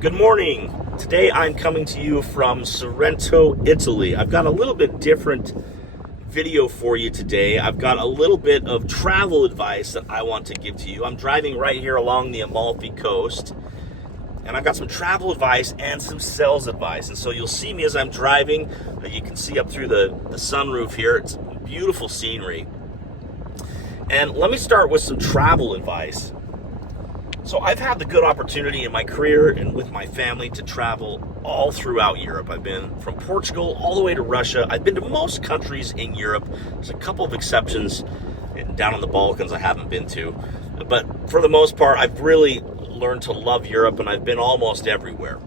Good morning. Today I'm coming to you from Sorrento, Italy. I've got a little bit different video for you today. I've got a little bit of travel advice that I want to give to you. I'm driving right here along the Amalfi coast, and I've got some travel advice and some sales advice. And so you'll see me as I'm driving. You can see up through the sunroof here. It's beautiful scenery. And let me start with some travel advice. So I've had the good opportunity in my career and with my family to travel all throughout Europe. I've been from Portugal all the way to Russia. I've been to most countries in Europe. There's a couple of exceptions down in the Balkans I haven't been to. But for the most part, I've really learned to love Europe, and I've been almost everywhere.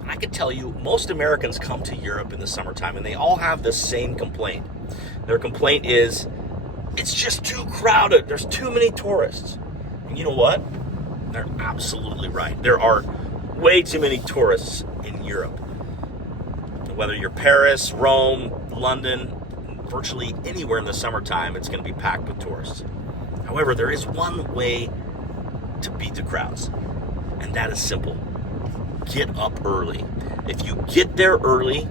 And I can tell you, most Americans come to Europe in the summertime, and they all have this same complaint. Their complaint is, it's just too crowded. There's too many tourists. And you know what? They're absolutely right. There are way too many tourists in Europe. Whether you're Paris, Rome, London, virtually anywhere in the summertime, it's going to be packed with tourists. However, there is one way to beat the crowds, and that is simple. Get up early. If you get there early,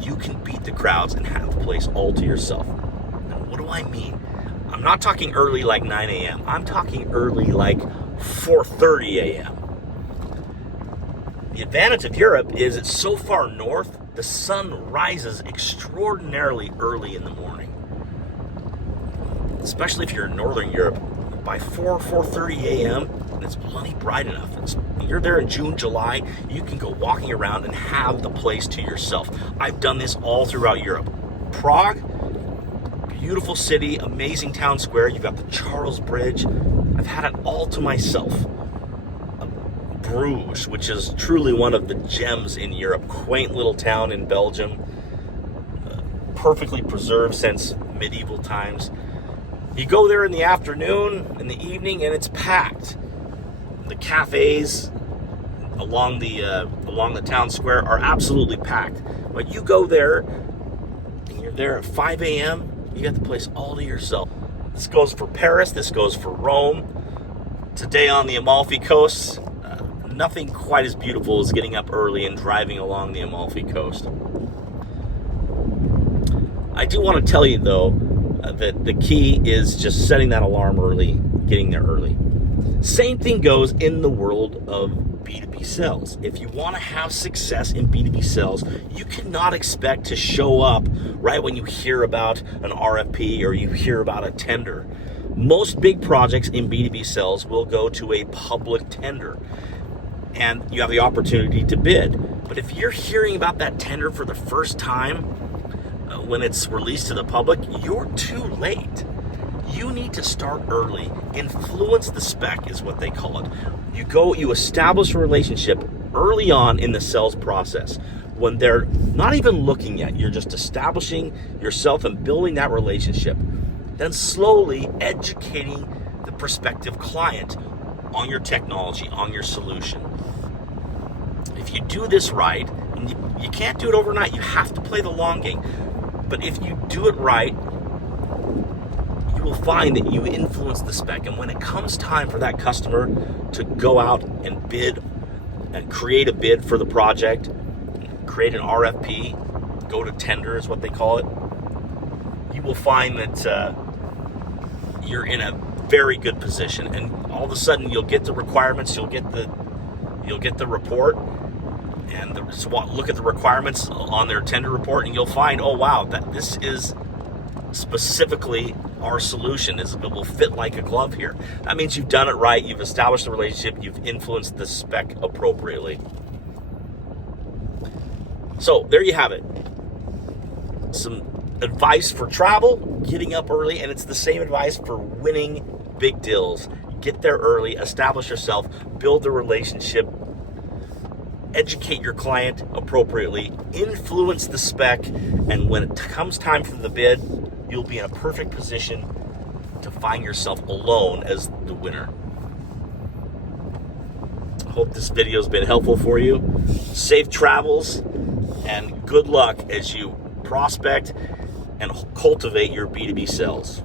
you can beat the crowds and have the place all to yourself. Now, what do I mean? I'm not talking early like 9 a.m. I'm talking early like 4:30 a.m. The advantage of Europe is it's so far north, the sun rises extraordinarily early in the morning. Especially if you're in Northern Europe, by 4:30 a.m., it's plenty bright enough. You're there in June, July, you can go walking around and have the place to yourself. I've done this all throughout Europe. Prague, beautiful city, amazing town square. You've got the Charles Bridge. I've had it all to myself. Bruges, which is truly one of the gems in Europe. Quaint little town in Belgium. Perfectly preserved since medieval times. You go there in the afternoon, in the evening, and it's packed. The cafes along the town square are absolutely packed. But you go there, and you're there at 5 a.m., you got the place all to yourself. This goes for Paris, this goes for Rome. Today on the Amalfi coast, nothing quite as beautiful as getting up early and driving along the Amalfi coast. I do want to tell you, though, that the key is just setting that alarm early, getting there early. Same thing goes in the world of B2B sales. If you want to have success in B2B sales, you cannot expect to show up right when you hear about an RFP or you hear about a tender. Most big projects in B2B sales will go to a public tender, and you have the opportunity to bid. But if you're hearing about that tender for the first time, when it's released to the public, you're too late. You need to start early. Influence the spec is what they call it. You establish a relationship early on in the sales process when they're not even looking yet. You're just establishing yourself and building that relationship. Then slowly educating the prospective client on your technology, on your solution. If you do this right, and you can't do it overnight, you have to play the long game. But if you do it right, you will find that you influence the spec. And when it comes time for that customer to go out and bid and create a bid for the project, create an RFP, go to tender is what they call it, you will find that you're in a very good position. And all of a sudden you'll get the requirements, you'll get the report, and look at the requirements on their tender report, and you'll find, oh wow, that this is specifically our solution. It will fit like a glove here. That means you've done it right, you've established the relationship, you've influenced the spec appropriately. So there you have it. Some advice for travel, getting up early, and it's the same advice for winning big deals. Get there early, establish yourself, build the relationship, educate your client appropriately, influence the spec, and when it comes time for the bid, you'll be in a perfect position to find yourself alone as the winner. I hope this video has been helpful for you. Safe travels and good luck as you prospect and cultivate your B2B sales.